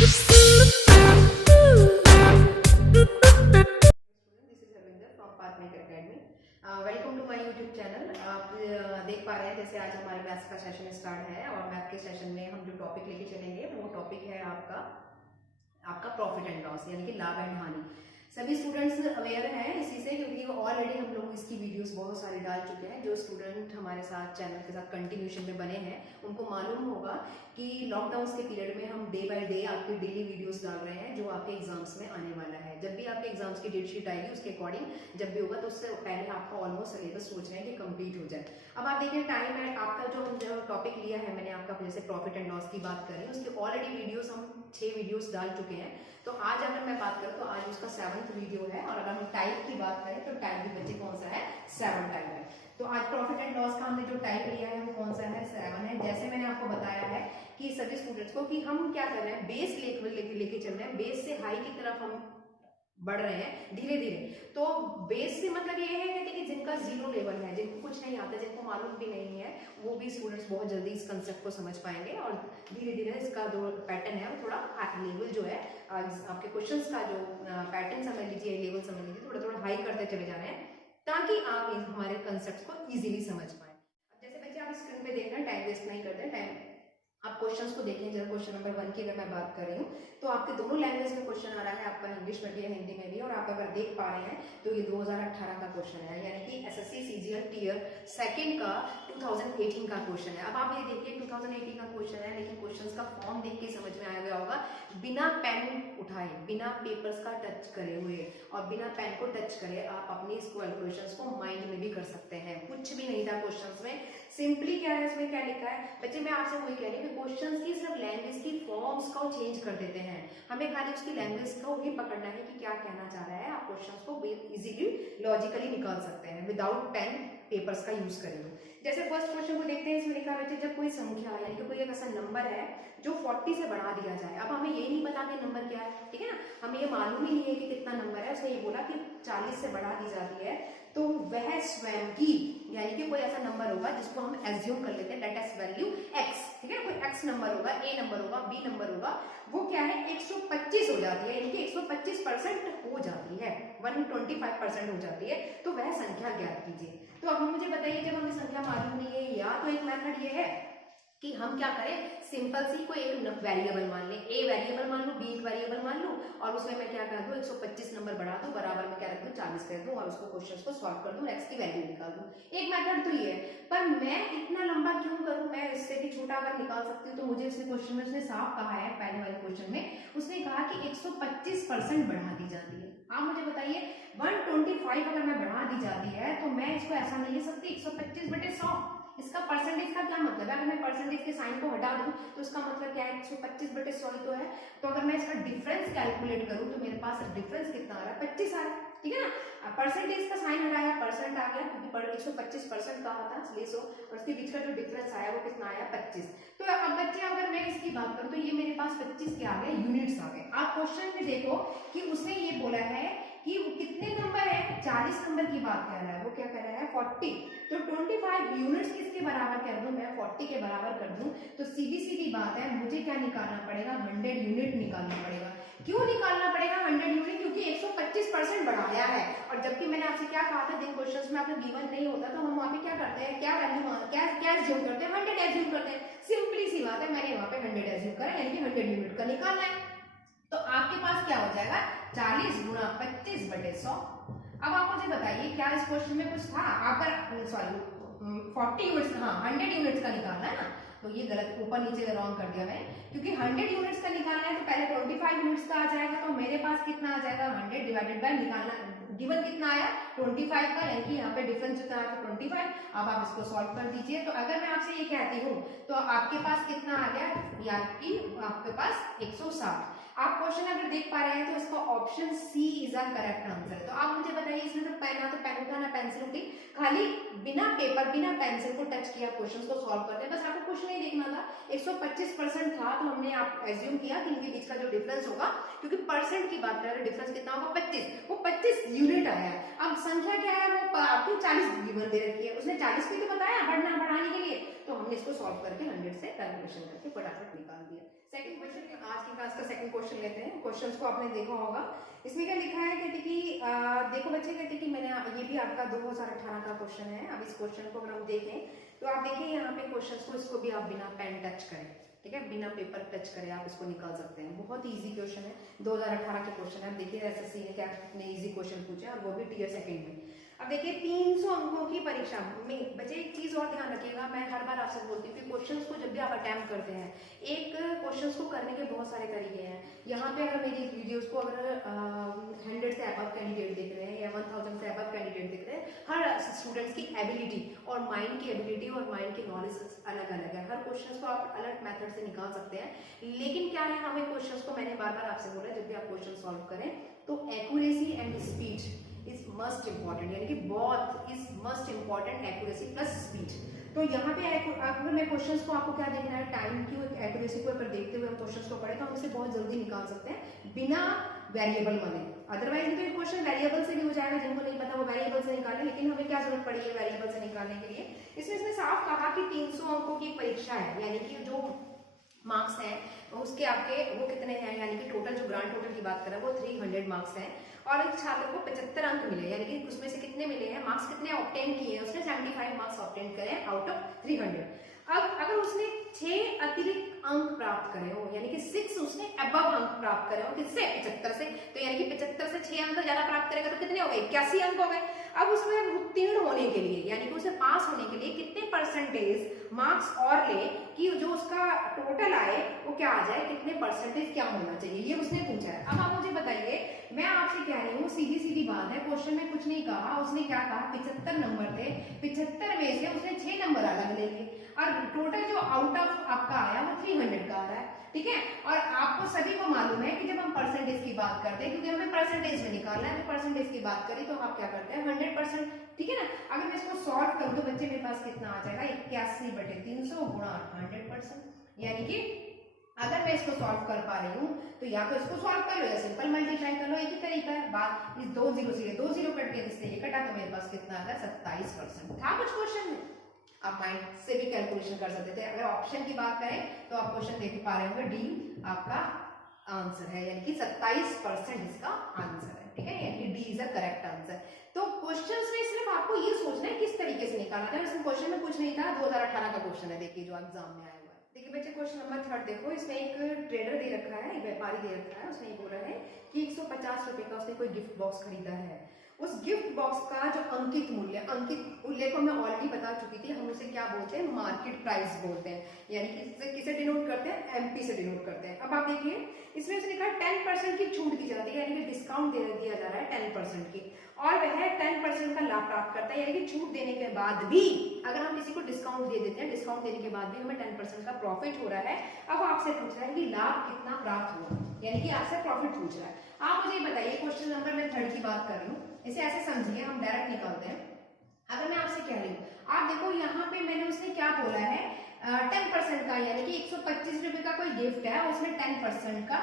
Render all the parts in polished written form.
Welcome to my YouTube channel. आप देख पा रहे हैं जैसे आज हमारे मैथ्स का सेशन स्टार्ट है और मैथ के सेशन में हम जो टॉपिक लेके चलेंगे वो टॉपिक है आपका आपका प्रॉफिट एंड लॉस यानी कि लाभ एंड हानि। सभी स्टूडेंट्स अवेयर हैं इसी से क्योंकि ऑलरेडी हम लोग इसकी वीडियोस बहुत सारी डाल चुके हैं। जो स्टूडेंट हमारे साथ चैनल के साथ कंटिन्यूशन में बने हैं उनको मालूम होगा कि लॉकडाउन के पीरियड में हम डे बाय डे आपके डेली वीडियोस डाल रहे हैं जो आपके एग्जाम्स में आने वाला है। जब भी आपके एग्जाम्स की डेट शीट आएगी उसके अकॉर्डिंग जब भी होगा तो उससे पहले आपका ऑलमोस्ट सिलेबस सोच रहे हैं कि कंप्लीट हो जाए। अब आप देखिए टाइम है आपका जो टॉपिक लिया है मैंने आपका जैसे प्रॉफिट एंड लॉस की बात करें उसकी ऑलरेडी वीडियोस हम 6 वीडियोस डाल चुके हैं। तो आज अगर मैं बात करूं तो आज उसका 7th वीडियो है और अगर हम टाइप की बात करें तो टाइप भी बच्चे कौन सा है 7 टाइप है। तो आज प्रॉफिट एंड लॉस का हमने जो टाइप लिया है वो कौन सा है 7 है। जैसे मैंने आपको बताया है कि सभी स्टूडेंट्स को कि हम क्या कर रहे हैं बेस लेके चल रहे हैं, बेस से हाई की तरफ हम बढ़ रहे हैं धीरे धीरे। तो बेस से मतलब ये है कि जिनका जीरो लेवल है, जिनको कुछ नहीं आता, जिनको मालूम भी नहीं है, वो भी स्टूडेंट्स बहुत जल्दी इस कंसेप्ट को समझ पाएंगे और धीरे धीरे इसका जो पैटर्न है वो थोड़ा लेवल जो है आपके क्वेश्चंस का जो पैटर्न समझ लीजिए, लेवल समझ लीजिए, थोड़ा थोड़ा हाई करते चले जा रहे हैं ताकि आप हमारे कंसेप्ट को इजीली समझ पाए। अब जैसे बच्चे आप स्क्रीन पे देख रहे हैं, टाइम वेस्ट नहीं करते, टाइम आप क्वेश्चंस को देखें। जरा क्वेश्चन नंबर 1 की अगर मैं बात कर रही हूँ तो आपके दोनों लैंग्वेज में क्वेश्चन आ रहा है, आपका इंग्लिश में भी है हिंदी में भी। और आप अगर देख पा रहे हैं तो ये 2018 का क्वेश्चन है यानी कि एसएससी सीजीएल टियर 2 का 2018 का क्वेश्चन है। अब आप ये देखिए 2018 का क्वेश्चन है लेकिन क्वेश्चन का फॉर्म देख के समझ में आ गया होगा, बिना पेन उठाए, बिना पेपर्स का टच करे हुए और बिना पेन को टच करे आप अपनी इस कैलकुलेशंस को माइंड में भी कर सकते हैं। कुछ भी नहीं था क्वेश्चंस में, सिंपली क्या है इसमें क्या लिखा है बच्चे, मैं आपसे वही कह रही हूँ कि क्वेश्चंस की सिर्फ लैंग्वेज की फॉर्म्स को चेंज कर देते हैं, हमें खाली उसकी लैंग्वेज को ही पकड़ना है कि क्या कहना चाह रहा है। आप क्वेश्चंस को इजीली लॉजिकली निकाल सकते हैं विदाउट पेन पेपर्स का यूज करेंगे। जैसे फर्स्ट क्वेश्चन को देखते हैं, इसमें लिखा है जब कोई संख्या यानी कि कोई एक ऐसा नंबर है जो 40 से बढ़ा दिया जाए। अब हमें ये नहीं पता कि नंबर क्या है, ठीक है ना, हमें ये मालूम ही नहीं है कि कितना नंबर है। उसने ये बोला कि 40 से बढ़ा दी जाती है तो वह स्वयं की यानी कि कोई ऐसा नंबर होगा जिसको हम एज्यूम कर लेते हैं दैट इज वैल्यू x, ठीक है, कोई x नंबर होगा, a नंबर होगा, b नंबर होगा, वो क्या है 125 हो जाती है यानी कि 125% हो जाती है, 125% हो जाती है, तो वह संख्या ज्ञात कीजिए। तो अब मुझे बताइए जब हमें संख्या मालूम नहीं है या तो एक मेथड ये है कि हम क्या करें, सिंपल सी कोई एक वेरिएबल मान लें, a वेरिएबल मान लूं, b एक वेरिएबल मान लूं और उसमें मैं क्या कर दूं 125 नंबर बढ़ा दूं, बराबर में क्या रख दूं 40 कर दूं और उसको क्वेश्चंस को सॉल्व कर दूं, x की वैल्यू निकाल दूं। एक मेथड तो ये है, पर मैं इतना लंबा क्यों करूं, मैं इससे भी छोटा अगर निकाल सकती हूँ। तो मुझे इसने क्वेश्चन में उसने साफ कहा है, पहले वाले क्वेश्चन में उसने कहा कि 125% बढ़ा दी जाती है। आप मुझे बताइए 125 अगर मैं बढ़ा दी जाती है तो मैं इसको ऐसा नहीं लिख सकती 125/100। इसका परसेंटेज का क्या मतलब है, अगर मैं परसेंटेज के साइन को हटा दूं तो इसका मतलब क्या है 125/100 तो है। तो अगर मैं इसका डिफरेंस कैलकुलेट करूं तो मेरे पास डिफरेंस कितना आ रहा है 25 आ रहा है, ठीक है ना। परसेंटेज का साइन हटाया, परसेंट आ गया क्योंकि 125% कहा था इसलिए 100 और उसके बीच का जो डिफरेंस आया वो कितना आया 25। तो अब बच्चे अगर मैं इसकी बात करूं तो ये मेरे पास 25 क्या आ गए यूनिट्स आ गए। आप क्वेश्चन में देखो कि उसने ये बोला है कि वो कितने नंबर है, 40 नंबर की बात कर रहा है, वो क्या कर रहा है 40। तो 25 यूनिट्स किसके बराबर कर दूं, मैं 40 के बराबर कर दूं तो सीधी सीधी बात है मुझे क्या निकालना पड़ेगा 100 यूनिट निकालना पड़ेगा। क्यों निकालना पड़ेगा 100 यूनिट, क्योंकि 125% बढ़ाया है। और जबकि मैंने आपसे क्या कहा था जिन क्वेश्चंस में आपने गिवन नहीं होता तो हम वहां पे क्या करते हैं, क्या वैल्यू क्या एज्यूम करते हैं 100 एज्यूम करते हैं। सिंपली सी बात है, मैंने वहां पे 100 एज्यूम करा यानी कि 100 यूनिट का निकालना है। तो आपके पास क्या हो जाएगा 40 गुणा 25/100। अब आप मुझे बताइए क्या इस क्वेश्चन में कुछ था, अगर सॉरी 40 यूनिट्स, हाँ 100 यूनिट्स का निकालना है ना, तो ये गलत ऊपर नीचे रॉन्ग कर दिया मैंने, क्योंकि 100 यूनिट्स का निकालना है तो पहले 25 यूनिट्स का आ जाएगा। तो मेरे पास कितना आ जाएगा 100 डिवाइडेड बाय निकालना, गिवन कितना आया 25 का यानी कि यहाँ पे डिफरेंस जितना आया 25। अब आप इसको सॉल्व कर दीजिए। तो अगर मैं आपसे ये कहती हूँ तो आपके पास कितना आ गया, यानी कि आपके पास 160। आप क्वेश्चन अगर देख पा रहे हैं तो इसका option C is a correct answer. तो आप मुझे बताइए इसमें तो पेन ना तो पेन उठा ना पेंसिल उठी, खाली बिना पेपर बिना पेंसिल को टच किया क्वेश्चन को सॉल्व करते हैं, बस आपको कुछ नहीं देखना था। 125% था तो हमने आप एज्यूम किया कि इनके बीच का जो डिफरेंस होगा, क्योंकि परसेंट की बात कर रहे हैं, डिफरेंस कितना होगा 25, वो 25 यूनिट आया है। अब संख्या क्या है वो आपको 40 गिवन दे रखी है, उसने 40 भी तो बताया बढ़ना बढ़ाने के लिए, तो हमने इसको सॉल्व करके 100 से कैलकुलेशन करके फटाफट निकाल दिया। सेकंड क्वेश्चन आज की क्लास का सेकंड क्वेश्चन लेते हैं। क्वेश्चंस को आपने देखा होगा। इसमें क्या लिखा है, कहते कि देखो बच्चे, कहते कि मैंने ये भी आपका 2018 का क्वेश्चन है। अब इस क्वेश्चन को अगर हम देखें तो आप देखिए यहाँ पे क्वेश्चंस को, इसको भी आप बिना पेन टच करें, ठीक है, बिना पेपर टच करें आप इसको निकाल सकते हैं। बहुत इजी क्वेश्चन है, 2018 के क्वेश्चन है। अब देखिए एसएससी ने क्या कितने इजी क्वेश्चन पूछे, और वो भी टियर सेकंड में। अब देखिए 300 अंकों की परीक्षा में बच्चे एक चीज और ध्यान रखिएगा, मैं हर बार आपसे बोलती हूँ कि क्वेश्चंस को जब भी आप अटेम्प्ट करते हैं, एक क्वेश्चंस को करने के बहुत सारे तरीके हैं। यहाँ पे अगर मेरी वीडियोस को अगर 100 से अबव कैंडिडेट देख रहे हैं या 1000 से अबव कैंडिडेट देख रहे हैं, हर स्टूडेंट्स की एबिलिटी और माइंड की एबिलिटी और माइंड की नॉलेज अलग अलग है। हर क्वेश्चन को आप अलग मेथड से निकाल सकते हैं, लेकिन क्या है, हमें क्वेश्चन को, मैंने बार बार आपसे बोला, जब भी आप क्वेश्चन सॉल्व करें तो accuracy and speed is must important, यानी कि बहुत is must important, accuracy plus speed. तो यहाँ पे अगर मैं क्वेश्चंस को, आपको क्या देखना है, टाइम की एक्यूरेसी को अगर देखते हुए हम क्वेश्चंस को पढ़े तो हम इसे बहुत जल्दी निकाल सकते हैं बिना वेरिएबल वाले। अदरवाइज तो ये क्वेश्चन वेरिएबल से भी हो जाएगा, जिनको नहीं पता वो वेरिएबल से निकाले, लेकिन हमें क्या जरूरत पड़ी है वेरिएबल से निकालने के लिए। इसमें साफ कहा कि 300 अंकों की परीक्षा है, यानी कि जो मार्क्स हैं उसके आपके वो कितने हैं, यानी कि टोटल जो ग्रांड टोटल की बात करें वो 300 मार्क्स हैं, और एक छात्र को 75 अंक मिले, यानी कि उसमें से कितने मिले हैं, मार्क्स कितने ऑब्टेन किए हैं उसने, 75 मार्क्स ऑब्टेन करे आउट ऑफ 300। अब अगर उसने 6 अतिरिक्त अंक प्राप्त करे हो, यानी कि 6 उसने अबव अंक प्राप्त करे हो, किससे, 75 से, तो यानी कि 75 से 6 अंक ज्यादा प्राप्त करेगा तो कितने हो गए, 81 अंक हो गए। अब उसमें उत्तीर्ण होने के लिए, यानी कि उसे पास होने के लिए कितने परसेंटेज मार्क्स और ले कि जो उसका टोटल आए वो क्या आ जाए, कितने परसेंटेज क्या होना चाहिए, ये उसने पूछा है। अब आप मुझे बताइए, मैं आपसे कह रही हूँ, सीधी सीधी बात है, क्वेश्चन में कुछ नहीं कहा, उसने क्या कहा, 75 नंबर थे, 75 में से उसने 6 नंबर अलग ले लिए, और टोटल जो आउट ऑफ आपका आया वो 300 का आ रहा है, ठीक है। और आपको सभी को मालूम है कि जब हम परसेंटेज की बात करते हैं, क्योंकि हमें परसेंटेज में निकालना है, तो परसेंटेज की बात करें तो आप क्या करते हैं, 100%, ठीक है ना। अगर मैं इसको सॉल्व करूं तो बच्चे मेरे पास कितना आ जाएगा, 81/300 गुणा 100%, यानी कि अगर मैं इसको सॉल्व कर पा रही हूँ तो या तो इसको सॉल्व कर लो या सिंपल मल्टीप्लाई कर लो, एक ही तरीका है। बात इस 2 0 से 2 0 कट के इससे ये कटा तो मेरे पास कितना आ गया, 27% था कुछ क्वेश्चन में। आप माइंड से भी कैलकुलेशन कर सकते थे। अगर ऑप्शन की बात करें तो आप क्वेश्चन देख पा रहे होंगे, डी आपका आंसर है, यानी कि 27% इसका आंसर है, ठीक है, यानी कि D is the correct answer. तो क्वेश्चंस में सिर्फ आपको ये सोचना है किस तरीके से निकालना है। इसमें क्वेश्चन में कुछ नहीं था, 2018 का क्वेश्चन है, देखिए जो एग्जाम में आया हुआ है। देखिए बच्चे क्वेश्चन नंबर 3 देखो, इसमें एक ट्रेडर दे रखा है, एक व्यापारी दे रखा है, उसने ये बोला है कि 150 रुपए का उसने कोई गिफ्ट बॉक्स खरीदा है। उस गिफ्ट बॉक्स का जो अंकित मूल्य को मैं ऑलरेडी बता चुकी थी, हम उसे क्या बोलते हैं, मार्केट प्राइस बोलते हैं, यानी कि किसे डिनोट करते हैं, एमपी से डिनोट करते हैं। अब आप देखिए इसमें उसने कहा 10% की छूट दी जाती है, यानी कि डिस्काउंट दिया जा रहा है 10% की, और वह 10% का लाभ प्राप्त करता है, यानी कि छूट देने के बाद भी अगर हम किसी को डिस्काउंट दे देते हैं, डिस्काउंट देने के बाद भी हमें 10% का प्रॉफिट हो रहा है। अब आपसे पूछ रहा है कि लाभ कितना प्राप्त हुआ, यानी कि आपसे प्रॉफिट पूछ रहा है। आप मुझे बताइए, क्वेश्चन नंबर मैं 3 की बात कर रही हूँ, इसे ऐसे समझिए, हम डायरेक्ट निकालते हैं। अगर मैं आपसे कह रही हूँ, आप देखो यहाँ पे मैंने उसने क्या बोला है, 10% का, यानी कि 125 रुपए का कोई गिफ्ट है, उसने 10% का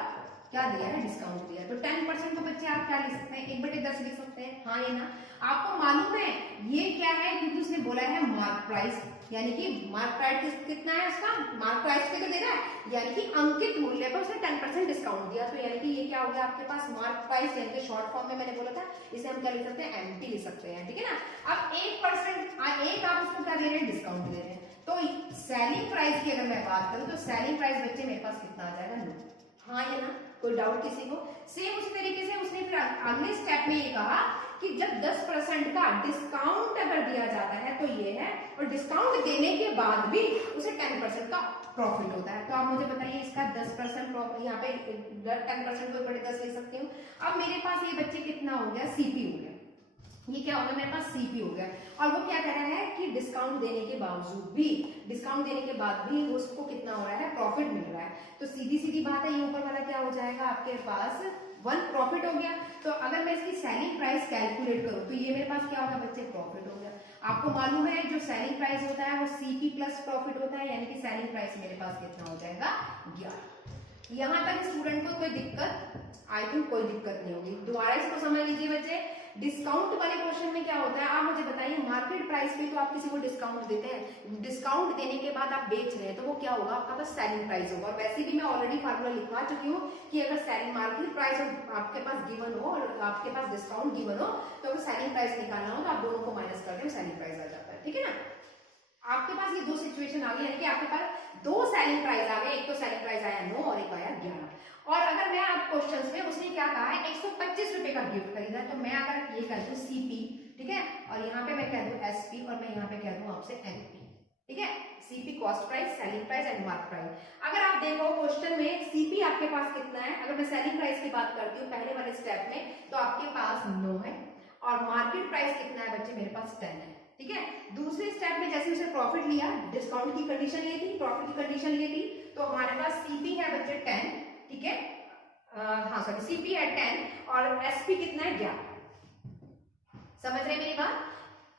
क्या दिया है, डिस्काउंट दिया है। तो 10% को बच्चे आप क्या लिख सकते हैं, 1/10 लिख सकते हैं, हाँ या ना। आपको मालूम है ये क्या है, क्योंकि उसने बोला है मार्क प्राइस, यानी कि मार्क प्राइस कितना है उसका, मार्क प्राइस पे तो दे रहा है, यानी कि अंकित मूल्य पर उसने 10% डिस्काउंट दिया। तो यानी कि ये क्या हो गया आपके पास, मार्क प्राइस, यानी कि शॉर्ट फॉर्म में मैंने बोला था, इसे हम क्या लिख सकते हैं, एमटी लिख सकते हैं, ठीक है ना। अब 1% आप उसको क्या दे रहे हैं, डिस्काउंट दे रहे हैं। तो सेलिंग प्राइस की अगर मैं बात करूं तो सेलिंग प्राइस बच्चे मेरे पास कितना आ जाएगा, नो, हाँ या ना, कोई डाउट किसी को। सेम उसी तरीके से उसने फिर अगले स्टेप में ये कहा कि जब 10% का डिस्काउंट अगर दिया जाता है तो ये है, और डिस्काउंट देने के बाद भी उसे 10% का प्रॉफिट होता है। तो आप मुझे बताइए इसका 10% प्रॉफिट, यहाँ पे 10% को 1/10 ले सकती हूँ। अब मेरे पास ये बच्चे कितना हो गया, सीपी हो गया, ये क्या होगा, मेरे पास सीपी हो गया, और वो क्या कह रहा है कि डिस्काउंट देने के बावजूद भी, डिस्काउंट देने के बाद भी उसको कितना हो रहा है, प्रॉफिट मिल रहा है। तो सीधी सीधी बात है, ये ऊपर वाला क्या हो जाएगा आपके पास, 1 प्रॉफिट हो गया। तो अगर मैं इसकी सेलिंग प्राइस कैलकुलेट करूं तो ये मेरे पास क्या होगा बच्चे, प्रॉफिट हो गया। आपको मालूम है जो सेलिंग प्राइस होता है वो सीपी प्लस प्रॉफिट होता है, यानी कि सेलिंग प्राइस मेरे पास कितना हो जाएगा, 11। यहाँ तक स्टूडेंट को कोई दिक्कत, आई थिंक कोई दिक्कत नहीं होगी। दोबारा इसको समझ लीजिए बच्चे, डिस्काउंट वाले क्वेश्चन में क्या होता है, आप मुझे बताइए मार्केट प्राइस पे तो आप किसी को डिस्काउंट देते हैं, डिस्काउंट देने के बाद आप बेच रहे हैं तो वो क्या होगा, आपका पास सेलिंग प्राइस होगा। और वैसे भी मैं ऑलरेडी फार्मूला लिखवा चुकी हूँ कि अगर सेलिंग मार्केट प्राइस आपके पास गिवन हो और आपके पास डिस्काउंट गिवन हो, तो अगर सेलिंग प्राइस निकालना हो तो आप दोनों को माइनस करते हो, सेलिंग प्राइस आ जाता है। ठीक है ना, आपके पास ये दो सिचुएशन आ गई, यानी कि आपके पास दो सेलिंग प्राइस आ गए, एक तो सेलिंग प्राइस आया 9 और एक आया 11। और अगर मैं आप क्वेश्चंस में उसने क्या कहा है 125 रुपए का गिफ्ट खरीदा, तो मैं अगर ये कह दूं सीपी, ठीक है, और यहाँ पे मैं कह दूं एसपी और मैं यहाँ पे कह दूं आपसे एनपी, ठीक है, CP cost price, selling price and mark price. अगर आप देखो क्वेश्चन में सीपी आपके पास कितना है, अगर मैं सेलिंग प्राइस की बात करती हूँ पहले वाले स्टेप में, तो आपके पास 9 है, और मार्केट प्राइस कितना है बच्चे, मेरे पास 10 है। ठीक है, दूसरे स्टेप में जैसे उसने प्रॉफिट लिया, डिस्काउंट की कंडीशन ये थी, प्रॉफिट की कंडीशन ये थी, तो हमारे पास सीपी है बच्चे 10, ठीक है, हाँ सॉरी सीपी है 10 और एसपी कितना है 11। समझ रहे मेरी बात,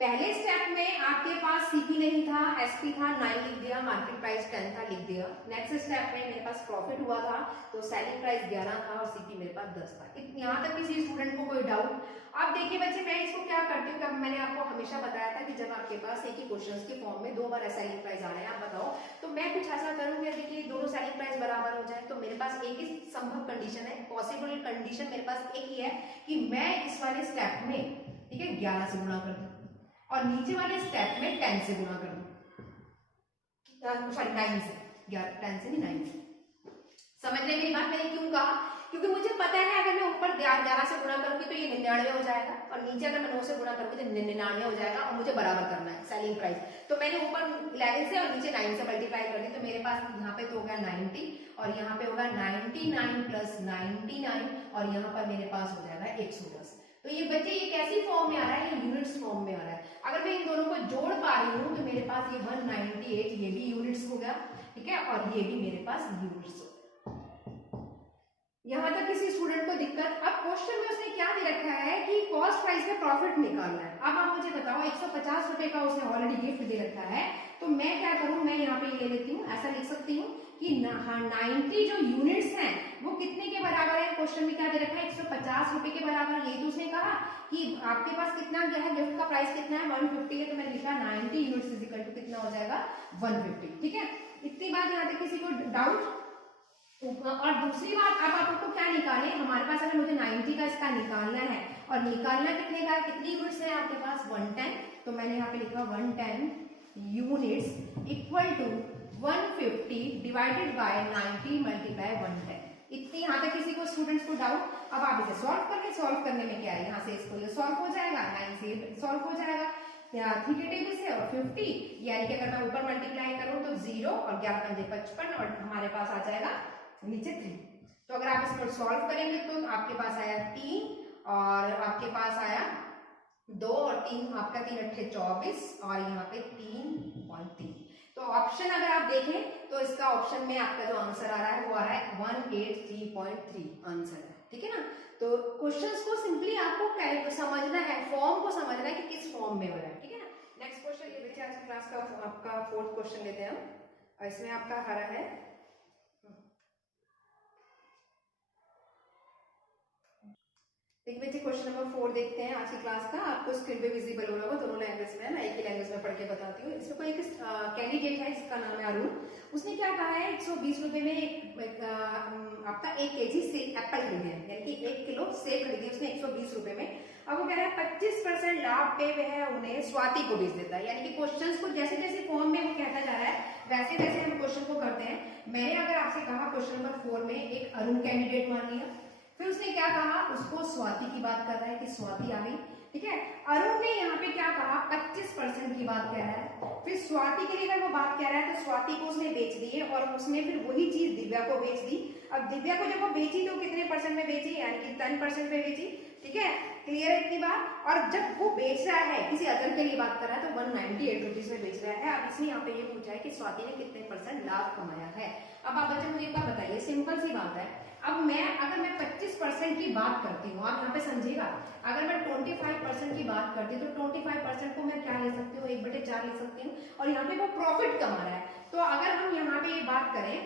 पहले स्टेप में आपके पास सीपी नहीं था, एसपी था, 9 लिख दिया, मार्केट प्राइस 10 था, लिख दिया। नेक्स्ट स्टेप में मेरे पास प्रॉफिट हुआ था तो सेलिंग प्राइस 11 था और सीपी मेरे पास 10 था। यहाँ तक किसी स्टूडेंट को कोई डाउट? अब देखिए बच्चे, मैं इसको क्या करती हूँ, मैंने आपको हमेशा बताया था कि जब आपके पास एक ही क्वेश्चन के फॉर्म में 2 बार सेलिंग प्राइस आ रहे हैं, आप बताओ, तो मैं कुछ ऐसा करूंगी कि दोनों सेलिंग प्राइस बराबर हो जाए। तो मेरे पास एक ही संभव कंडीशन है, पॉसिबल कंडीशन मेरे पास एक ही है कि मैं इस वाले स्टेप में, ठीक है, 11 से गुणा कर दूं और नीचे वाले स्टेप में 10 से गुणा कर दूं, सॉरी 9 से, 10 से नहीं 9 से। समझ रहे मेरी बात, मैंने क्यों कहा, क्योंकि मुझे पता है अगर मैं ऊपर 11 से गुणा करूंगी तो ये 99 हो जाएगा, और नीचे अगर मैं 9 से गुणा करूंगी तो 99 हो जाएगा, और मुझे बराबर करना है सेलिंग प्राइस। तो मैंने ऊपर 11 से और नीचे 9 से मल्टीप्लाई कर दी, तो मेरे पास यहाँ पे तो हो गया 90 और यहाँ पे होगा 99 प्लस 99 और यहाँ पर मेरे पास हो जाएगा 110। तो ये बच्चे ये कैसी फॉर्म में आ रहा है, ये यूनिट्स फॉर्म में आ रहा है। अगर मैं इन दोनों को जोड़ पा रही हूँ तो मेरे पास ये 198 ये भी यूनिट्स हो गया, ठीक है, और ये भी मेरे पास यूनिट्स हो। यहाँ तक किसी स्टूडेंट को दिक्कत? अब क्वेश्चन में उसने क्या दे रखा है कि कॉस्ट प्राइस में प्रॉफिट निकालना है। अब आप मुझे बताओ 150 रुपए का उसने ऑलरेडी गिफ्ट दे रखा है, तो मैं क्या करूं, मैं यहाँ पे ले लेती हूँ, ऐसा लिख सकती हूँ कि 90 जो यूनिट्स हैं वो कितने के बराबर है। क्वेश्चन में क्या दे रखा है 150 रुपए के बराबर। यही तो उसने कहा कि आपके पास कितना गया है, गिफ्ट का प्राइस कितना है 150 है, तो मैंने लिखा 90 यूनिट्स इज इक्वल टू कितना हो जाएगा 150। ठीक है, इतनी बात यहाँ तक किसी को डाउट? और दूसरी बात, अब आपको क्या निकालें, हमारे पास अगर मुझे 90 का इसका निकालना है और निकालना कितने का है, कितनी यूनिट्स है आपके पास 110, तो मैंने यहाँ पे लिखा 110 units equal to 150 divided by 90 multiply 110। इतनी यहाँ तक किसी को स्टूडेंट्स को डाउट? अब आप इसे सॉल्व करने में क्या है, यहाँ से इसको ये सॉल्व हो जाएगा, 9 से सॉल्व हो जाएगा टेबल से, और 50 यानी कि अगर मैं ऊपर मल्टीप्लाई करूं तो 0 और 11 पंजे 55 और हमारे पास आ जाएगा नीचे 3। तो अगर आप इसको सॉल्व करेंगे तो आपके पास आया 3 और आपके पास आया 2 और 3, आपका 3 अट्ठे 24 और यहाँ पे 3.3। तो ऑप्शन अगर आप देखें तो इसका ऑप्शन में आपका जो आंसर आ रहा है वो आ रहा है 183.3 आंसर है। ठीक है ना, तो क्वेश्चंस को सिंपली आपको समझना है, फॉर्म को समझना है कि किस फॉर्म में हो रहा है। ठीक है ना, नेक्स्ट क्वेश्चन ये देखिए, आज की क्लास का आपका 4th क्वेश्चन लेते हैं हम, और इसमें आपका आ रहा है देखिए बच्चे, क्वेश्चन नंबर 4 देखते हैं आज की क्लास का। आपको स्क्रीन पे विजिबल हो रहा होगा, दोनों लैंग्वेज में है, मैं एक ही लैंग्वेज में पढ़ के बताती हूँ। इसमें कोई एक कैंडिडेट है, इसका नाम है अरुण। उसने क्या कहा है 120 रुपए में आपका 1 kg से एप्पल खरीदे, यानी कि 1 किलो सेब खरीदे उसने 120 रुपए में। अब वो कह रहा है 25% लाभ पे वह उन्हें स्वाति को बेच देता है। यानी कि क्वेश्चन को जैसे जैसे फॉर्म में वो कहता जा रहा है वैसे वैसे हम क्वेश्चन को करते हैं। मैंने अगर आपसे कहा क्वेश्चन नंबर 4 में एक अरुण कैंडिडेट मान लिया, फिर उसने क्या कहा, उसको स्वाति की बात कर रहा है कि स्वाति आ गई। ठीक है, अरुण ने यहाँ पे क्या कहा 25% की बात कह रहा है, फिर स्वाति के लिए अगर वो बात कह रहा है तो स्वाति को उसने बेच दी है और उसने फिर वही चीज दिव्या को बेच दी। अब दिव्या को जब वो बेची तो कितने परसेंट में बेची, यानी कि 10% में बेची। ठीक है, क्लियर है इतनी बात? और जब वो बेच रहा है, किसी अदर के लिए बात कर रहा है, तो 198 रुपीज में बेच रहा है। अब इसने यहाँ पे ये पूछा है कि स्वाति ने कितने % लाभ कमाया है। अब आप बच्चे मुझे एक बात बताइए, सिंपल सी बात है। अब अगर मैं 25% की बात करती हूँ, आप यहाँ पे समझिएगा, अगर मैं 25% की बात करती हूँ तो 25% को मैं क्या ले सकती हूँ 1/4 ले सकती हूँ, और यहाँ पे वो प्रॉफिट कमा रहा है। तो अगर हम यहाँ पे ये बात करें,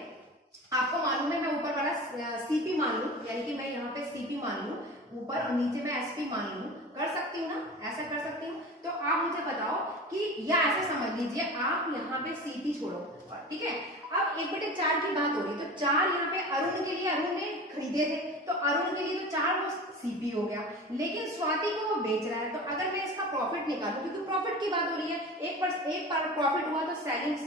आपको मालूम है मैं ऊपर वाला सीपी मान लूं, यानी कि मैं यहाँ पे सीपी मान लूं ऊपर और नीचे मैं एसपी मान लूं, कर सकती हूँ ना, ऐसा कर सकती हूँ। तो आप मुझे बताओ कि, या ऐसे समझ लीजिए आप यहाँ पे सीपी छोड़ो, ठीक है। अब 1/4 की बात हो रही, तो 4 यहाँ पे अरुण के लिए, अरुण ने खरीदे थे तो अरुण के लिए तो 4 वो सीपी हो गया, लेकिन स्वाति को वो बेच रहा है। तो अगर मैं इसका प्रॉफिट निकालूं, क्योंकि प्रॉफिट की बात हो रही है, एक पर प्रॉफिट हुआ तो सेलिंग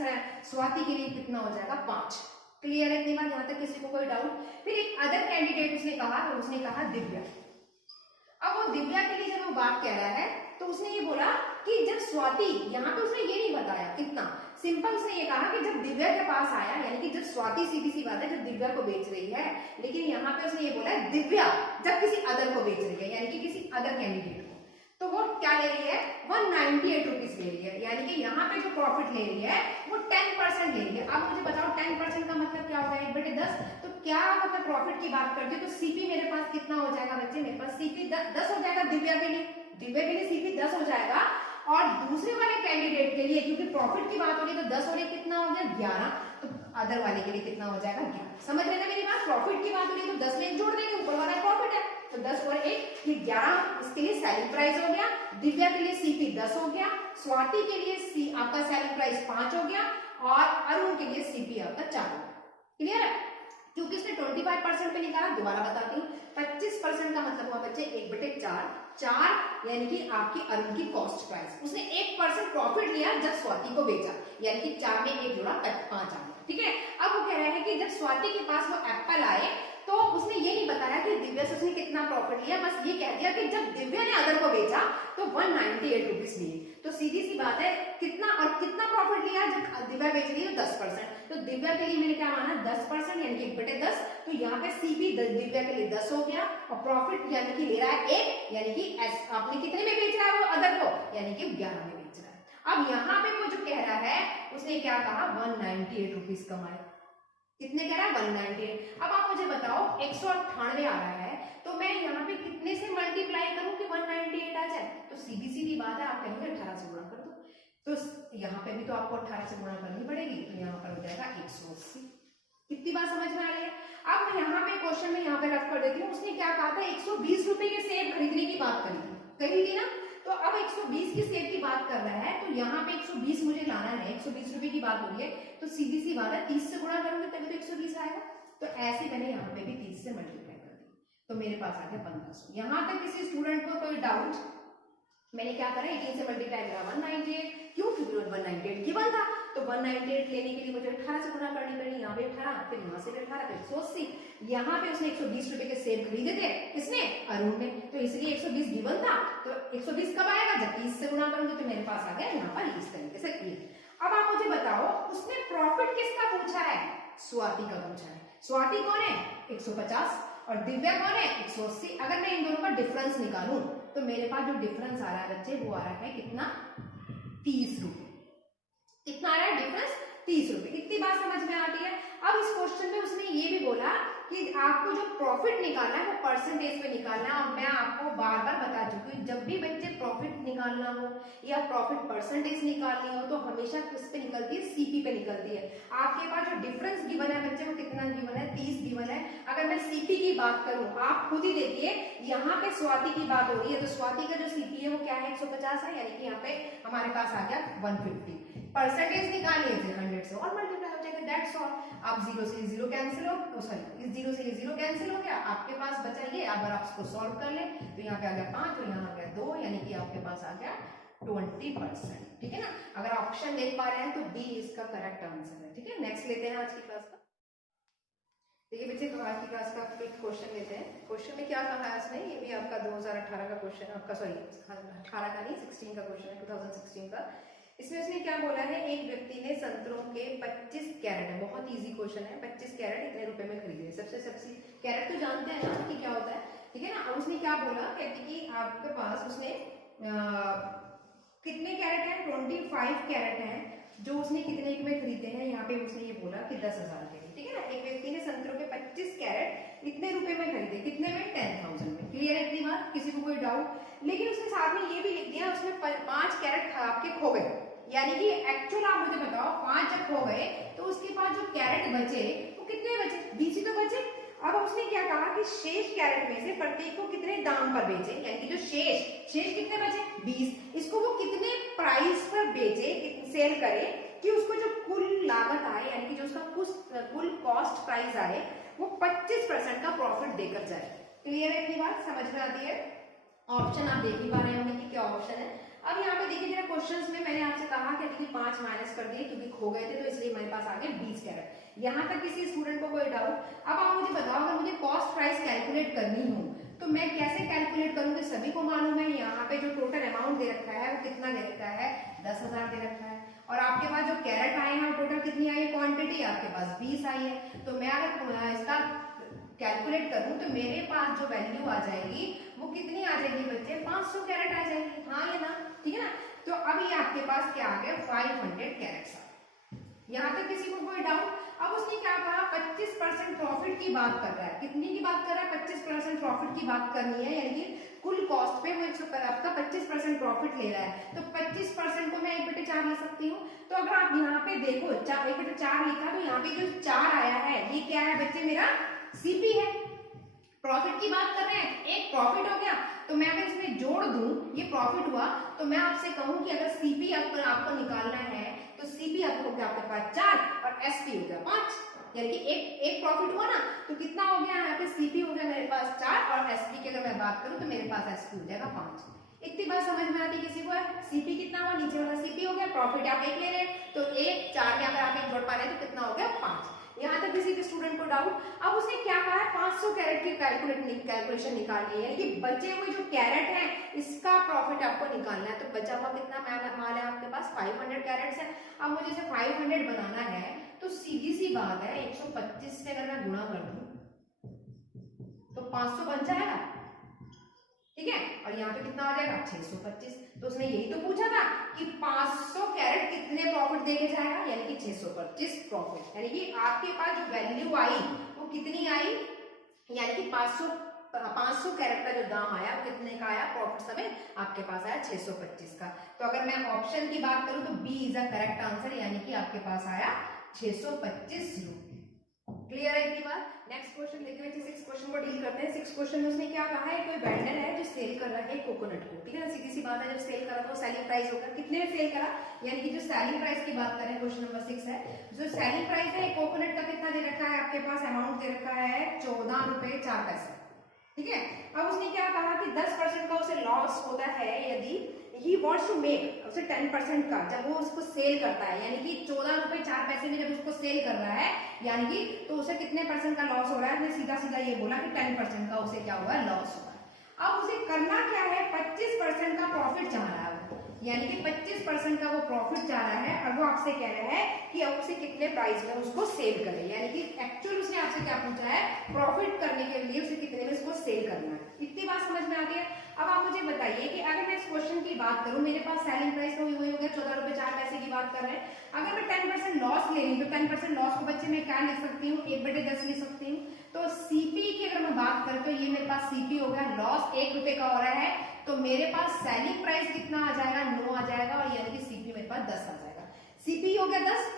स्वाति के लिए कितना हो जाएगा 5। क्लियर है इतनी बात, यहाँ तक किसी को कोई डाउट? फिर एक अदर कैंडिडेट उसने कहा, तो उसने कहा दिव्या। अब वो दिव्या के लिए जब वो बात कह रहा है तो उसने ये बोला कि जब स्वाति, यहाँ पे उसने ये नहीं बताया कितना, सिंपल उसने ये कहा कि जब दिव्या के पास आया, यानी कि जब स्वाति, सीधी सी बात है, जब दिव्या को बेच रही है, लेकिन यहाँ पे उसने ये बोला है दिव्या जब किसी अदर को बेच रही है, यानी कि किसी अदर कैंडिडेट को, तो वो क्या ले रही है 198 रुपीज ले रही है, यानी कि यहाँ पे जो प्रॉफिट ले रही है वो 10% ले रही है। अब मुझे बताओ 10% का मतलब क्या होगा 1/10, तो क्या अगर मैं प्रॉफिट की बात करती हूँ तो सीपी मेरे पास कितना हो जाएगा बच्चे, मेरे पास सीपी 10 हो जाएगा दिव्या के लिए सीपी 10 हो जाएगा, और दूसरे वाले कैंडिडेट के लिए क्योंकि प्रॉफिट की बात हो रही है तो 10 और 1 कितना हो गया 11, तो अदर वाले के लिए कितना हो जाएगा 11। समझ रहे ना मेरी बात, प्रॉफिट की बात हो रही है तो 10 में 1 जोड़ देंगे, ऊपर वाला प्रॉफिट है तो 10 और 1 ये 11, इसके लिए सेलिंग प्राइस हो गया, दिव्या के लिए सीपी 10 हो गया, स्वाति के लिए आपका सेलिंग प्राइस 5 हो गया, और अरुण के लिए सीपी आपका 4 हो गया। क्लियर है? क्योंकि इसने 25% पे निकाला, दोबारा बताती हूँ, 25% का मतलब हुआ बच्चे 1/4, 4 यानी कि आपकी अरुण की कॉस्ट प्राइस, उसने 1% प्रॉफिट लिया जब स्वाति को बेचा, यानी कि 4 में 1 जोड़ा 5 आ गया। ठीक है, अब वो कह रहे हैं कि जब स्वाति के पास वो एप्पल आए तो उसने ये नहीं बताया कि दिव्या से उसने कितना प्रॉफिट लिया, बस ये कह दिया कि जब दिव्या ने अदर को बेचा तो 198 रुपीज लिए। तो सीधी सी बात है, कितना और कितना प्रॉफिट लिया जब दिव्या बेच रही है 10%, तो दिव्या के लिए मैंने क्या माना 10% यानी कि 1/10, तो यहाँ पे सीपी दिव्या के लिए 10 हो गया, और प्रॉफिट यानी कि ले रहा है 1, यानी कि आपने कितने में बेच रहा है वो अदर को, यानी कि 11 में बेच रहा है। अब यहाँ पे वो जो कह रहा है उसने क्या कहा 198 रुपीज कमाए, कितने कह रहा है 198। अब आप मुझे बताओ 198 आ रहा है, तो मैं यहाँ पे कितने से मल्टीप्लाई करूं कि 198 आ जाए, तो सीधी सीधी बात है, आप कहेंगे 18 से गुणा कर दो, तो यहाँ पे भी तो आपको 18 से गुणा करनी पड़ेगी, तो यहाँ पर हो जाएगा 180। कितनी बात समझ में आ रही है? अब मैं यहाँ पे क्वेश्चन में यहाँ पे रख कर देती हूँ, उसने क्या कहा था 120 रुपए के सेब खरीदने की बात करी थी ना, तो अब 120 की सेब की बात कर रहा है, तो यहाँ पे 120 मुझे लाना है, 120 रुपए की बात हो रही है, तो सीधी सी बात है 30 से गुणा करूंगी तभी तो 120 आएगा, तो ऐसे मैंने यहाँ पे भी 30 से मल्टीप्लाई कर दी, तो मेरे पास आ गया 1500। यहाँ तक किसी स्टूडेंट को कोई डाउट? मैंने क्या करा 18 से मल्टीप्लाई करा 198, क्यों? क्योंकि 198 गिवन था, तो 198 लेने के लिए मुझे 18 से गुणा करनी पड़ी, यहाँ पे 18, फिर यहाँ से 18, फिर 180। यहाँ पे उसने 120 रुपए के सेब खरीदे थे, किसने? अरुण ने, तो इसलिए 120 गिवन था, तो 120 कब आएगा? जब 30 से गुणा करूंगी, तो मेरे पास आ गया यहाँ पर इस तरीके से। अब आप मुझे बताओ उसने प्रॉफिट किसका पूछा है? स्वाति का पूछा है। स्वाति कौन है? 150, और दिव्या कौन है? 180। अगर मैं इन दोनों का डिफरेंस निकालूं तो मेरे पास जो डिफरेंस आ रहा है बच्चे वो आ रहा है कितना? 30 रुपए। कितना आ रहा है डिफरेंस? 30 रुपए। कितनी बात समझ में आती है? अब इस क्वेश्चन में उसने ये भी बोला कि आपको जो प्रॉफिट निकालना है वो परसेंटेज पे निकालना है, और मैं आपको बार बार बता चुकी हूँ जब भी बच्चे प्रॉफिट निकालना हो या प्रॉफिट परसेंटेज निकालनी हो तो हमेशा किस पे निकलती है? सीपी पे निकलती है। आपके पास जो डिफरेंस गिवन है बच्चे वो कितना गिवन है? 30 गिवन है। अगर मैं सीपी की बात करूं आप खुद ही देखिए, यहाँ पे स्वाति की बात हो रही है, तो स्वाति का जो सीपी है वो क्या है? 150 है, यानी कि यहाँ पे हमारे पास आ गया 150। परसेंटेज निकालिए फिर 100 से और मल्टीप्लाई हो जाएगा, दैट्स ऑल। आप 0 से 0 कैंसिल हो, सॉरी इस 0 से 0 कैंसिल हो गया, आपके पास बचा ये। अगर आप इसको सॉल्व कर ले तो यहाँ पे आ गया 5 और यहाँ आ गया 2, यानी कि आपके पास आ गया 20%। ठीक है ना? अगर ऑप्शन देख पा रहे हैं तो बी इसका करेक्ट आंसर है। ठीक है, नेक्स्ट लेते हैं आज की क्लास का। देखिए बच्चे, आज की क्लास का क्वेश्चन लेते हैं। क्वेश्चन में क्या कहा है उसने? ये भी आपका 2018 का क्वेश्चन, आपका सॉरी 18 का नहीं 16 का क्वेश्चन है, 2016 का। इसमें उसने क्या बोला है? एक व्यक्ति ने संतरों के 25 कैरेट है, बहुत इजी क्वेश्चन है, 25 कैरेट इतने रुपए में खरीदे। सबसे कैरेट तो जानते हैं ना कि क्या होता है, ठीक है ना? अब उसने क्या बोला? कहते कि आपके पास उसने कितने कैरेट है? 25 कैरेट है, जो उसने कितने में खरीदे हैं? यहाँ पे उसने ये बोला कि 10,000 के लिए। ठीक है ना? एक व्यक्ति ने संतरों के 25 कैरेट इतने रुपए में खरीदे, कितने में? 10,000 में। क्लियर है इतनी बात? किसी को कोई डाउट? लेकिन उसने साथ में ये भी लिख दिया उसमें 5 कैरेट आपके खो गए, यानी कि एक्चुअल आप मुझे बताओ 5 जब खो गए तो उसके पास जो कैरेट बचे वो कितने बचे? 20 ही तो बचे। अब क्या कहा कि शेष कैरेट में से प्रत्येक को कितने दाम पर बेचे, यानी कि जो शेष कितने बचे 20, इसको वो कितने प्राइस पर बेचे, सेल करे कि उसको जो कुल लागत आए यानी कि जो उसका कुल कॉस्ट प्राइस आए वो 25% का प्रॉफिट देकर जाए। क्लियर है इतनी बात, समझ में आती है? ऑप्शन आप देख ही पा रहे होंगे कि क्या ऑप्शन है। अब यहाँ पे देखिए जरा क्वेश्चंस में मैंने आपसे कहा कि देखिए 5 माइनस कर दिए क्योंकि खो गए थे तो इसलिए मेरे पास आ गए 20 कैरेट। यहाँ तक किसी स्टूडेंट को कोई डाउट? अब आप मुझे बताओ अगर मुझे कॉस्ट प्राइस कैलकुलेट करनी हो तो मैं कैसे कैलकुलेट करूंगी? सभी को मालूम है यहाँ पे जो टोटल अमाउंट दे रखा है वो कितना दे रखा है 10,000 दे रखा है, और आपके पास जो कैरेट आए हैं टोटल कितनी आई है क्वांटिटी आपके पास 20 आई है। तो मैं अगर इसका कैलकुलेट करूं तो मेरे पास जो वैल्यू आ जाएगी वो कितनी आ जाएगी बच्चे 500 कैरेट आ जाएगी, हाँ या ना? ठीक है ना? तो अभी आपके पास क्या आ गया 500 कैरेट्स। यहाँ तक किसी को कोई डाउट? अब उसने क्या कहा 25% प्रॉफिट की बात कर रहा है। कितनी की बात कर रहा है? 25% प्रॉफिट की बात करनी है, यानी कि कुल कॉस्ट पे वो आपका 25% प्रॉफिट ले रहा है। तो 25% को मैं 1/4 ले सकती हूँ। तो अगर आप यहाँ पे देखो 1/4 लिखा तो यहाँ पे जो 4 आया है ये क्या है बच्चे मेरा सीपी है। प्रॉफिट की बात कर रहे हैं, एक प्रॉफिट हो गया तो मैं अगर इसमें जोड़ दूं ये प्रॉफिट हुआ तो मैं आपसे कहूं कि अगर सीपी आपको निकालना है तो सीपी आपको हो गया आपके पास 4 और एसपी हो गया 5, यानी कि एक प्रॉफिट हुआ ना तो कितना हो गया यहाँ पे सीपी हो गया मेरे पास 4 और एसपी की अगर मैं बात करूं तो मेरे पास एसपी हो जाएगा 5। इतनी बात समझ में आती किसी को? सीपी कितना हुआ, नीचे वाला सीपी हो गया, प्रॉफिट आप 1 ले रहे हैं तो 1 4 में अगर आप 1 जोड़ पा रहे हैं तो कितना हो गया 5। यहाँ तक किसी के स्टूडेंट को डाउट? अब उसने क्या कहा है 500 कैरेट की कैलकुलेशन निकालनी है, यानी कि बचे हुए जो कैरेट है इसका प्रॉफिट आपको निकालना है। तो बचा हुआ कितना माल है आपके पास 500 कैरेट्स है। अब मुझे इसे 500 बनाना है तो सीधी सी बात है 125 से अगर मैं गुणा कर दूं तो 500 बन जाएगा, ठीक है? और यहाँ पे कितना आ जाएगा 625। तो उसने यही तो पूछा था कि 500 कैरेट कितने प्रॉफिट देके जाएगा, यानी कि 625 प्रॉफिट, यानी कि आपके पास जो वैल्यू आई वो कितनी आई, यानी कि 500 कैरेट का जो दाम आया कितने का आया प्रॉफिट समेत आपके पास आया 625 का। तो अगर मैं ऑप्शन की बात करूं तो B is a correct answer, यानी कि आपके पास आया 625 रुपए। क्लियर है इतनी बात? नेक्स्ट क्वेश्चन देखिए बच्चे 6 क्वेश्चन को डील करते हैं। 6 क्वेश्चन में उसने क्या कहा है कोई वेंडर है जो सेल कर रहा है कोकोनट को, ठीक है ना? सीधी सी बात है, जब सेल करा तो सेलिंग प्राइस होगा कितने में सेल करा, यानी कि जो सेलिंग प्राइस की बात करें क्वेश्चन नंबर 6 है, जो सेलिंग प्राइस है कोकोनट का कितना दे रखा है आपके पास, अमाउंट दे रखा है 14 रुपए 4 पैसे, ठीक है? अब उसने क्या कहा कि 10% का उसे लॉस होता है यदि ही वॉन्ट्स टू मेक उसे 10% का, जब वो उसको सेल करता है, यानी कि 14 रुपए 4 पैसे में जब उसको सेल कर रहा है, यानी कि तो उसे कितने परसेंट का लॉस हो रहा है? सीधा सीधा ये बोला कि 10% का उसे क्या हुआ लॉस हुआ है। अब उसे करना क्या है 25% का प्रॉफिट चाह रहा है, यानी कि 25% का वो प्रॉफिट चाह रहा है और वो आपसे कह रहा है कि अब उसे कितने प्राइस में उसको सेल करे, यानी कि एक्चुअल उसने आपसे क्या पूछा है प्रॉफिट करने के लिए उसे कितने में उसको सेल करना है। इतनी बात समझ में आ गई है? अब आप मुझे बताइए कि अगर मैं इस क्वेश्चन की बात करूं, मेरे पास सेलिंग प्राइस तो वही हो गया 14 रुपए 4 पैसे की बात कर रहे हैं। अगर मैं 10% लॉस ले रही हूँ तो 10% लॉस को बच्चे मैं क्या लिख सकती हूँ 1/10 लिख सकती हूँ। तो सीपी की अगर मैं बात करूँ तो ये मेरे पास सीपी हो गया, लॉस 1 रुपए का हो रहा है तो मेरे पास सेलिंग प्राइस कितना आ जाएगा 9 आ जाएगा, और यानी कि सीपी मेरे पास 10 आ जाएगा। सीपी हो गया 10,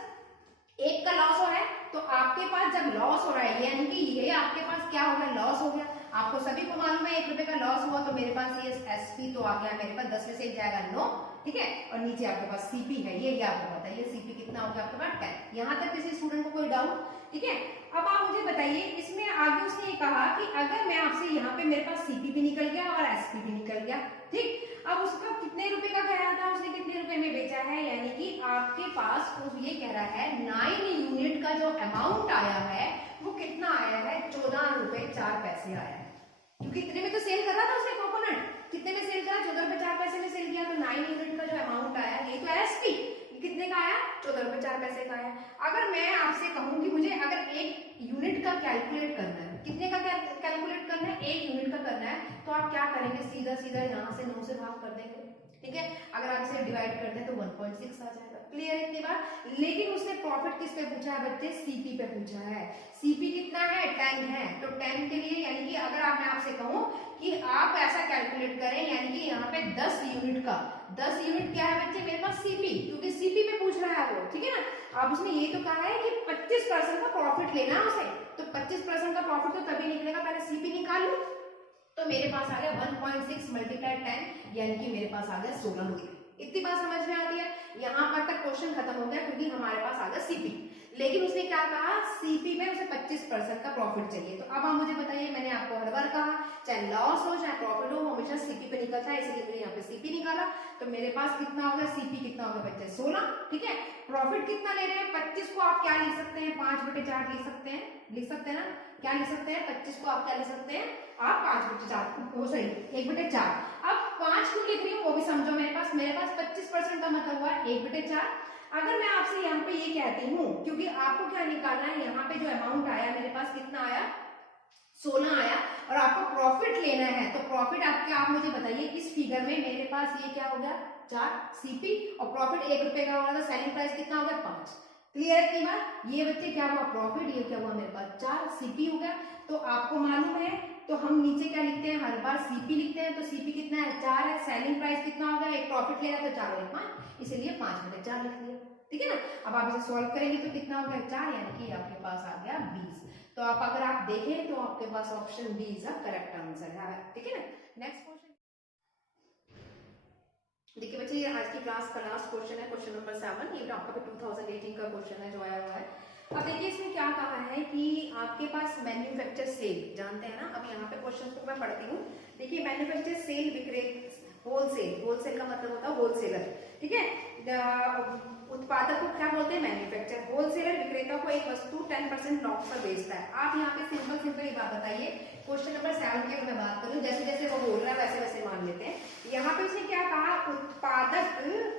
1 का लॉस हो रहा है तो आपके पास जब लॉस हो रहा है यानी कि ये आपके पास क्या हो गया लॉस हो गया। आपको सभी को मालूम है 1 रुपए का लॉस हुआ तो मेरे पास ये एसपी तो आ गया मेरे पास 10 में से जाएगा 9, ठीक है? और नीचे आपके पास सीपी है, ये आपको बताइए सीपी कितना हो गया आपके पास 10। यहाँ तक किसी स्टूडेंट को कोई डाउट? ठीक है, अब आप मुझे बताइए इसमें आगे उसने ये कहा कि अगर मैं आपसे यहाँ पे मेरे पास सीपी भी निकल गया और एसपी भी निकल गया, ठीक? अब उसका कितने रुपए का कह रहा था, उसने कितने रुपए में बेचा है, यानी कि आपके पास वो ये कह रहा है 9 यूनिट का जो अमाउंट आया है वो कितना आया है 14 रुपए 4 पैसे आया है, क्योंकि इतने में तो सेल कर रहा था उसने कोकोनट, कितने में सेल करा 14 रुपए 4 पैसे में सेल किया, तो 9 यूनिट का जो अमाउंट आया ये तो एसपी कितने का आया 14 रुपए 4 पैसे का आया। अगर मैं आपसे कहूं कि मुझे अगर 1 यूनिट का कैलकुलेट करना है, कितने का कैलकुलेट करना है 1 यूनिट का करना है, तो आप क्या करेंगे सीधा सीधा यहाँ से 9 से भाग कर देंगे, ठीक है? अगर आप इसे डिवाइड कर दें तो 1.6 आ जाएगा, क्लियर इतनी बात। लेकिन उसने प्रॉफिट किस पे पूछा है बच्चे, सीपी पे पूछा है। सीपी कितना है, 10 है, तो 10 के लिए यानी कि अगर मैं आपसे कहूं कि आप ऐसा कैलकुलेट करें, यानी कि यहाँ पे 10 यूनिट का 10 यूनिट क्या है बच्चे मेरे पास, सीपी, क्योंकि सीपी पे पूछ रहा है वो, ठीक है ना। अब उसने ये तो कहा है कि 25% का प्रॉफिट लेना है उसे, तो 25% का प्रॉफिट तो तभी निकलेगा, पहले सीपी निकाल लो। तो मेरे पास आ गया 1.6 मल्टीप्लाई 10, यानी कि मेरे पास आ गया 16 रुपए। इतनी बात समझ में आती है। यहाँ पर तक क्वेश्चन खत्म हो गया, क्योंकि हमारे पास आ गया सीपी। लेकिन उसने क्या कहा, सीपी में उसे 25% का प्रॉफिट चाहिए। तो अब आप मुझे बताइए, मैंने आपको हर बार कहा चाहे लॉस हो चाहे प्रॉफिट हो, हमेशा सीपी पे निकलता है, इसलिए मैंने यहाँ पे सीपी निकाला। तो मेरे पास कितना होगा, सीपी कितना होगा बच्चे 16, ठीक है। प्रॉफिट कितना ले रहे हैं, 25 को आप क्या लिख सकते हैं, 5/4 लिख सकते हैं, लिख सकते हैं ना, क्या लिख सकते हैं, 25 को आप क्या लिख सकते हैं, आप 5/4, वो सही 1/4। अब 5 क्यों लिख रही हूँ वो भी समझो। मेरे पास 25% का मतलब हुआ 1/4। अगर मैं आपसे यहाँ पे ये कहती हूँ, क्योंकि आपको क्या निकालना है, यहाँ पे जो अमाउंट आया मेरे पास कितना आया, 16 आया, और आपको प्रॉफिट लेना है, तो प्रॉफिट आप मुझे बताइए इस फिगर में मेरे पास ये क्या हो गया 4 सीपी, और प्रॉफिट 1 रुपए का हो रहा था, सेलिंग प्राइस कितना हो गया 5। क्लियर की बात। ये बच्चे क्या हुआ प्रॉफिट, ये क्या हुआ मेरे पास 4 सीपी हो गया। तो आपको मालूम है, तो हम नीचे क्या लिखते हैं, हर बार सीपी लिखते हैं, तो सीपी कितना है 4 है, सेलिंग प्राइस कितना हो गया, एक प्रॉफिट ले रहा है तो 4 और 1 5, इसलिए 5/4 लिख लिया, ठीक है ना। अब आप इसे सॉल्व करेंगे तो कितना हो गया 4, यानी कि आपके पास आ गया 20। तो आप अगर आप देखें तो आपके पास option B is the correct answer है, ठीक है ना। नेक्स्ट क्वेश्चन देखिए बच्चे, ये आज की क्लास का लास्ट क्वेश्चन है, क्वेश्चन नंबर 7। ये आपका 2018 का क्वेश्चन है जो आया हुआ है। अब देखिए इसमें क्या कहा है कि आपके पास मैन्युफैक्चर सेल, जानते हैं ना। अब यहाँ पे क्वेश्चन को मैं पढ़ती हूँ। देखिए मैन्युफैक्चर सेल विक्रेता, होलसेल, होलसेल का मतलब होता है होलसेलर, ठीक है। उत्पादक को क्या बोलते हैं, मैन्युफैक्चर। होलसेलर विक्रेता को एक वस्तु 10% लॉस पर बेचता है। आप यहाँ पे सिंपल सिंपल ही बात बताइए। क्वेश्चन नंबर 7 की अगर मैं बात करूँ, जैसे जैसे वो बोल रहा है वैसे वैसे मान लेते हैं। यहाँ पे उसने क्या कहा, उत्पादक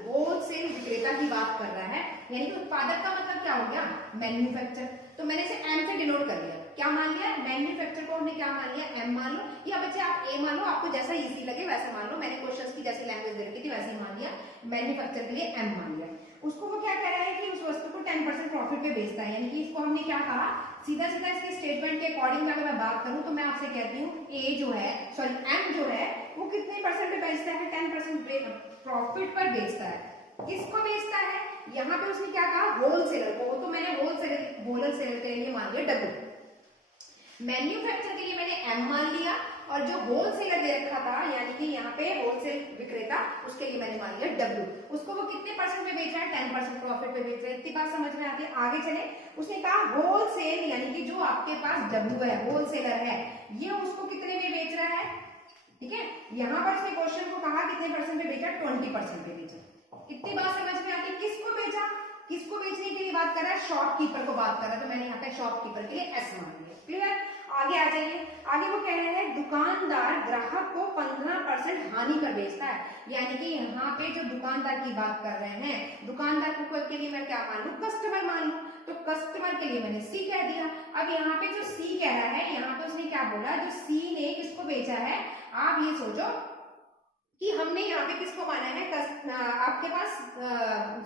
होलसेल विक्रेता की बात कर रहा है, यानी कि उत्पादक का मतलब क्या हो गया, मैन्युफैक्चर। तो मैंने इसे एम से डिनोट कर लिया, क्या मान लिया, मैन्युफैक्चर को हमने क्या मान लिया, एम मान लो, या बच्चे आप ए मान लो, आपको जैसा इजी लगे वैसे मान लो। मैंने क्वेश्चंस की जैसी लैंग्वेज दे रखी थी वैसे ही मान लिया, मैन्युफैक्चर के लिए एम मान लिया। उसको वो क्या कह रहा है कि उस वस्तु को 10% प्रॉफिट पे बेचता है, यानी कि इसको हमने क्या कहा, सीधा सीधा इसके स्टेटमेंट के अकॉर्डिंग अगर मैं बात करूं तो मैं आपसे कहती हूँ ए जो है, सॉरी एम जो है वो कितने परसेंट पे बेचता है, 10% प्रॉफिट पर बेचता है। किसको बेचता है, यहाँ पे उसने क्या कहा, होलसेलर को, तो मैंने होलसेलर के लिए मान लिया डब्ल्यू। मैन्युफैक्चर के लिए मैंने एम मान लिया, और जो होलसेलर दे रखा था यानी कि यहाँ पे होलसेल विक्रेता, उसके लिए मैंने मान लिया डब्ल्यू। उसको वो कितने परसेंट पे बेच रहा है, 10% प्रॉफिट पे बेच रहा है। इतनी बात समझ में आती है। आगे चले, उसने कहा होलसेल, यानी कि जो आपके पास डब्ल्यू है, होलसेलर है, ये उसको कितने में बेच रहा है, ठीक है। यहाँ पर उसने क्वेश्चन को कहा कितने परसेंट पे बेचा, 20% पे बेचा। इतनी बात समझ में आती है। किसको बेचा, किसको बेचने के लिए बात कर रहा है, शॉपकीपर को बात कर रहा है, तो मैंने यहाँ पे शॉपकीपर के लिए एस मान लिया। क्लियर। आगे आ जाइए। आगे वो कह रहे हैं दुकानदार ग्राहक को 15% हानि कर बेचता है, यानी कि यहाँ पे जो दुकानदार की बात कर रहे हैं, दुकानदार को के लिए मैं क्या मान लूं, कस्टमर मान लूं, तो कस्टमर के लिए मैंने सी कह दिया। अब यहाँ पे जो सी कह रहा है, यहाँ पे उसने क्या बोला, जो सी ने किसको बेचा है, आप ये सोचो कि हमने यहाँ पे किसको माना है, आपके पास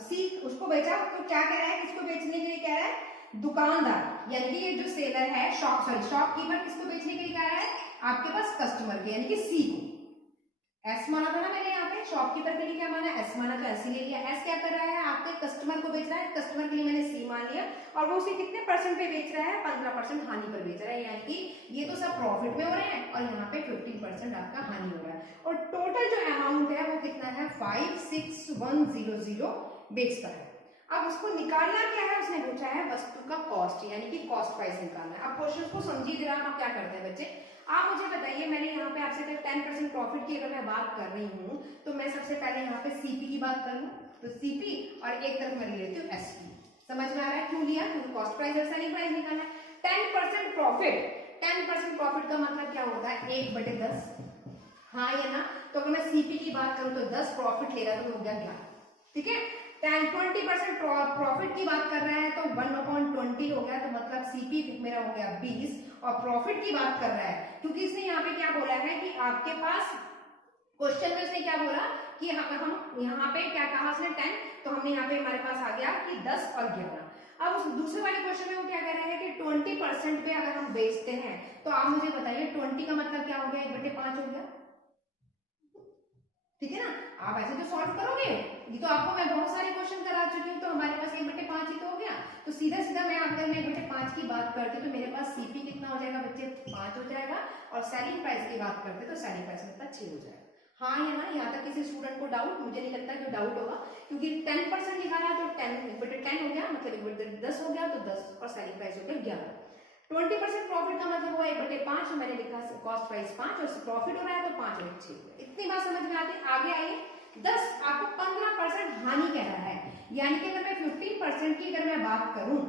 सी उसको बेचा, तो क्या कह रहा है, किसको बेचने के लिए कह रहा है, दुकानदार, यानी कि ये जो सेलर है, शॉपकीपर किसको बेचने के लिए कह रहा है, आपके पास कस्टमर के, यानी कि सी को। एस माना था ना मैंने यहाँ पे, शॉपकीपर के लिए क्या माना, एस माना, तो ऐसे ले लिया। एस क्या कर रहा है, आपके कस्टमर को बेच रहा है, कस्टमर के लिए मैंने सी मान लिया, और वो उसे कितने परसेंट पे बेच रहा है, 15% हानि पर बेच रहा है, यानी कि ये तो सब प्रॉफिट में हो रहे हैं, और यहाँ पे 15% आपका हानि हो रहा है, और टोटल जो अमाउंट है वो कितना है, 56100 बेचता है। अब उसको निकालना क्या है, उसने पूछा है वस्तु का कॉस्ट, यानी कि कॉस्ट प्राइस निकालना है। अब क्वेश्चन को समझिए जरा, आप क्या करते हैं बच्चे, आप मुझे बताइए, मैंने यहाँ पे आपसे 10% प्रॉफिट की अगर मैं बात कर रही हूँ, तो मैं सबसे पहले यहाँ पे सीपी की बात करूँ, तो सीपी, और एक तरफ मैं ले लेती हूँ एसपी। समझ में आ रहा है क्यों लिया, क्योंकि कॉस्ट प्राइस और सेलिंग प्राइस निकालना है। 10% प्रॉफिट, 10% प्रॉफिट का मतलब क्या होता है, 1/10, हाँ या ना। तो अगर मैं सीपी की बात करूँ तो 10 प्रॉफिट ले रहा तो हो गया 11, ठीक है। 20% प्रॉफिट की बात कर रहा है तो 1/20 हो गया, तो मतलब सीपी मेरा हो गया 20, और प्रॉफिट की बात कर रहा है क्योंकि इसने यहाँ पे क्या बोला है कि आपके पास क्वेश्चन में उसने क्या बोला कि हम यहाँ पे क्या कहा उसने 10, तो हमने यहाँ पे हमारे पास आ गया कि 10 और 11। अब उस दूसरे वाले क्वेश्चन में वो क्या कह रहे हैं कि 20% पे अगर हम बेचते हैं, तो आप मुझे बताइए 20 का मतलब क्या हो गया, 1/5 हो गया, ठीक है ना। आप ऐसे तो सॉल्व करोगे, ये तो आपको मैं बहुत सारे क्वेश्चन करा चुकी हूँ, तो हमारे पास 1/5 ही तो हो गया। तो सीधा सीधा मैं अगर मैं 1/5 की बात करती हूँ तो मेरे पास सीपी कितना हो जाएगा बच्चे, 5 हो जाएगा, और सेलिंग प्राइस की बात करते तो सेलिंग प्राइस कितना 6 हो जाएगा। हाँ या ना, यहाँ तक किसी स्टूडेंट को डाउट, मुझे नहीं लगता कि डाउट होगा, क्योंकि 10% लिखा है तो 10/10 हो गया, मतलब 1/10 हो गया, तो 10 और सेलिंग प्राइस हो गया 11। 20% प्रॉफिट का मतलब हुआ 1/5, मैंने लिखा कॉस्ट प्राइस 5 और प्रॉफिट हो रहा है तो 5 और 6। इतनी बात समझ में आती है। आगे आइए, 10 आपको 15% हानि कह रहा है, यानी कि अगर मैं 15% की अगर मैं बात करूं,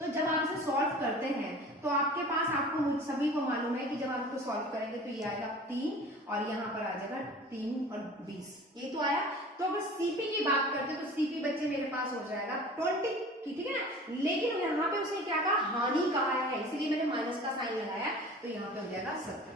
तो जब आप इसे सॉल्व करते हैं तो आपके पास, आपको सभी को मालूम है कि जब आप इसको सॉल्व करेंगे तो ये आएगा 3 और यहाँ पर आ जाएगा 3 और 20, ये तो आया। तो अगर सीपी की बात करते हैं तो सीपी बच्चे मेरे पास हो जाएगा 20, ठीक है ना। लेकिन यहाँ पे उसने क्या कहा, हानि कहा है, इसीलिए मैंने माइनस का साइन लगाया, तो यहाँ पे हो जाएगा 17।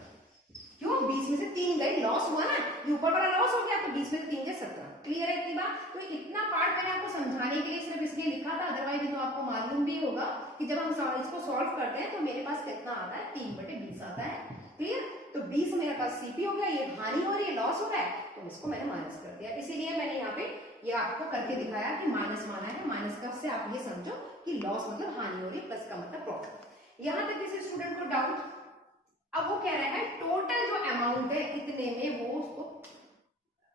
क्यों, 20 में से 3 गए, लॉस हुआ ना, ये ऊपर वाला लॉस हो गया, तो 20 में से 3 गए 17। क्लियर है इतनी बात। तो इतना पार्ट मैंने आपको समझाने के लिए सिर्फ इसलिए लिखा था, अदरवाइज तो आपको मालूम भी होगा कि जब हम इसको सॉल्व करते हैं तो मेरे पास कितना आता है, 3/20 आता है। क्लियर, तो 20 मेरे पास सीपी हो गया, ये हानि हो रही है, लॉस हो रहा है, तो इसको मैंने माइनस कर दिया। इसीलिए मैंने यहाँ पे ये आपको करके दिखाया कि माइनस माना है, माइनस का से आप ये समझो कि लॉस मतलब हानि हो रही है, प्लस का मतलब प्रॉफिट। यहाँ तक किसी स्टूडेंट को डाउट। अब वो कह रहे हैं टोटल जो अमाउंट है इतने में, वो उसको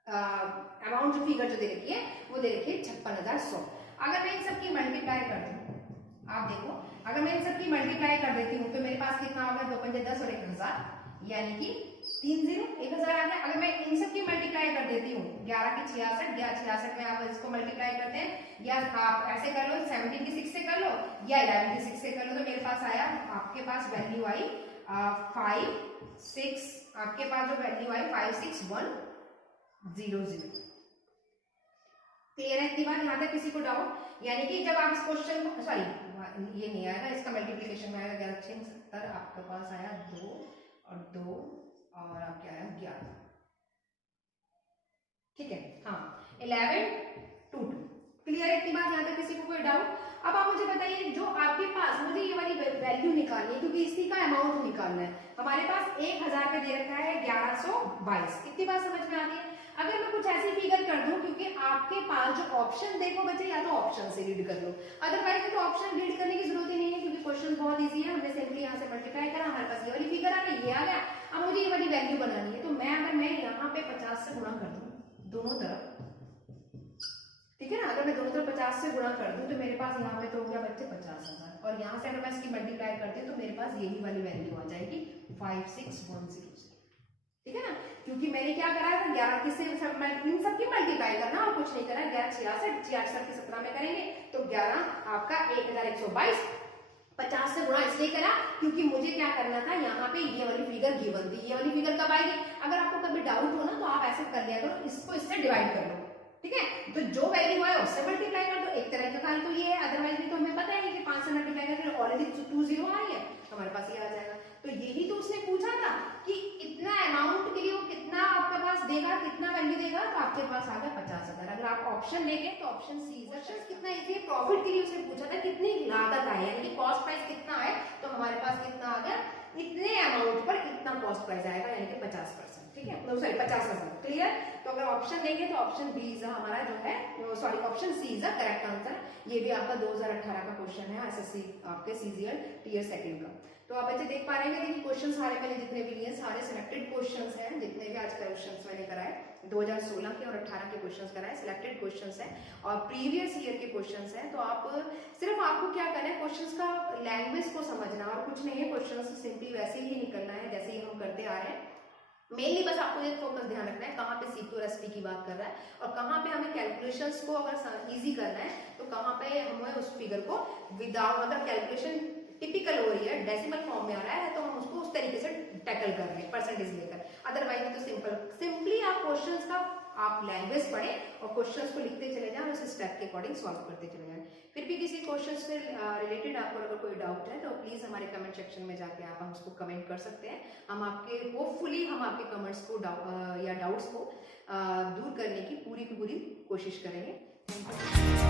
अमाउंट जो फिगर जो दे रखी है वो दे रखी है 56,100। अगर मैं इन सबकी मल्टीप्लाई कर दूं, आप देखो, अगर मैं इन सबकी मल्टीप्लाई कर देती हूँ तो मेरे पास कितना होगा, 2 पंजे 10 और 1,000, यानी कि 3 0 1,000 आ गया। अगर मैं इन सबकी मल्टीप्लाई कर देती हूँ, 11 की 66, या 66 में आप इसको मल्टीप्लाई करते हैं, या आप ऐसे कर लो 17 की 6 से कर लो, या 11 की 6 से कर लो, तो मेरे पास आया, आपके पास वैल्यू आई 5 6, आपके पास जो वैल्यू आई 56100। क्लियर है इतनी बात, यहाँ तक किसी को डाउट। यानी कि जब आप इस क्वेश्चन को, सॉरी ये नहीं आएगा, इसका मल्टीप्लिकेशन में आएगा 11 6 70, आपके पास आया 2 और 2 और आपके आया 11, ठीक है। हाँ 11 2 2। क्लियर है इतनी बात, यहाँ तक किसी को कोई डाउट। अब आप मुझे बताइए, जो आपके पास, मुझे ये वाली वैल्यू निकालनी है क्योंकि इसी का अमाउंट निकालना है। हमारे पास 1000 पे दे रखा है 1122, इतनी बात समझ में आती है। अगर मैं कुछ ऐसी फिगर कर दूं, क्योंकि आपके पास जो ऑप्शन, देखो बच्चे, या तो ऑप्शन से रीड कर लो, अदरवाइज तो ऑप्शन रीड करने की जरूरत ही नहीं है, क्योंकि क्वेश्चन बहुत इजी है। हमने सिंपली यहाँ से मल्टीप्लाई करा, हमारे पास ये वाली फिगर आ गई, ये आ गया। अब मुझे ये वाली वैल्यू बनानी है, तो अगर मैं यहाँ पे 50 से गुणा कर दूं दोनों तरफ, ठीक है ना, अगर मैं दोनों तरफ 50 से गुणा कर दूं तो मेरे पास यहाँ पे तो हो गया बच्चे 50,000, और यहाँ से अगर मैं इसकी मल्टीप्लाई करती हूँ तो मेरे पास यही वाली वैल्यू आ जाएगी 56100, ठीक है ना। क्योंकि मैंने क्या करा है, 11 किससे इन सबकी मल्टीप्लाई करना और कुछ नहीं करा। 11 66 66 की 17 में करेंगे तो 11 आपका 1122, 50 से गुणा इसलिए करा क्योंकि मुझे क्या करना था, यहाँ पे ये वाली फिगर गिवन थी। ये वाली फिगर कब आएगी, अगर आपको कभी डाउट हो ना तो आप ऐसे कर लिया करो, इसको इससे डिवाइड कर लो, ठीक है। तो जो वैल्यू आए उससे मल्टीप्लाई कर दो, एक तरह का काम तो ये है। अदरवाइज भी तो हमें पता है कि 5 से मल्टीप्लाई करके ऑलरेडी 2 0 आई है, हमारे पास ये आ जाएगा। तो यही तो उसने पूछा था कि इतना अमाउंट के लिए वो कितना आपके पास देगा, कितना वैल्यू देगा, तो आपके पास आ गया 50,000। अगर आप ऑप्शन लेंगे तो ऑप्शन सी, क्वेश्चन कितना इजी, प्रॉफिट के लिए उसने पूछा था कितनी लागत आई, यानी कि कॉस्ट प्राइस कितना है, तो हमारे पास कितना आ गया, इतने अमाउंट पर इतना कॉस्ट प्राइस आएगा, यानी कि 50%, ठीक है, सॉरी 50,000। क्लियर। तो अगर ऑप्शन लेंगे तो ऑप्शन बी इज हमारा जो है, sorry option C is correct answer. ये भी आपका 2018 का क्वेश्चन है एसएससी आपके सीजीएल टीयर सेकंड का। तो आप बच्चे देख पा रहे हैं कि क्वेश्चन सारे मैंने जितने भी लिए सारे सिलेक्टेड क्वेश्चंस हैं, जितने भी आज क्वेश्चंस मैंने कराए 2016 के और 18 के क्वेश्चंस कराए, सिलेक्टेड क्वेश्चंस हैं और प्रीवियस ईयर के क्वेश्चंस हैं। तो आप सिर्फ आपको क्या करना है, क्वेश्चंस का लैंग्वेज को समझना और कुछ नहीं है, क्वेश्चंस सिंपली वैसे ही निकलना है जैसे ही हम करते आ रहे हैं। मेनली बस आपको एक फोकस ध्यान रखना है कहाँ पे सीपी और एसपी की बात कर रहा है और कहाँ पे हमें कैलकुलेशंस को अगर इजी करना है तो कहाँ पे हमें उस फिगर को विदाउट, अगर कैलकुलेशन टिपिकल हो रही है, डेसिमल फॉर्म में आ रहा है तो हम उसको उस तरीके से टैकल कर रहे हैं परसेंटेज लेकर। अदरवाइज तो सिंपली आप क्वेश्चंस का आप लैंग्वेज पढ़ें और क्वेश्चंस को लिखते चले जाएं और उस स्टेप के अकॉर्डिंग सॉल्व करते चले जाएं। फिर भी किसी क्वेश्चन से रिलेटेड आपको अगर कोई डाउट है तो प्लीज हमारे कमेंट सेक्शन में जाके आप हम उसको कमेंट कर सकते हैं। हम आपके कमेंट्स को या डाउट्स को दूर करने की पूरी कोशिश करेंगे। Thank you.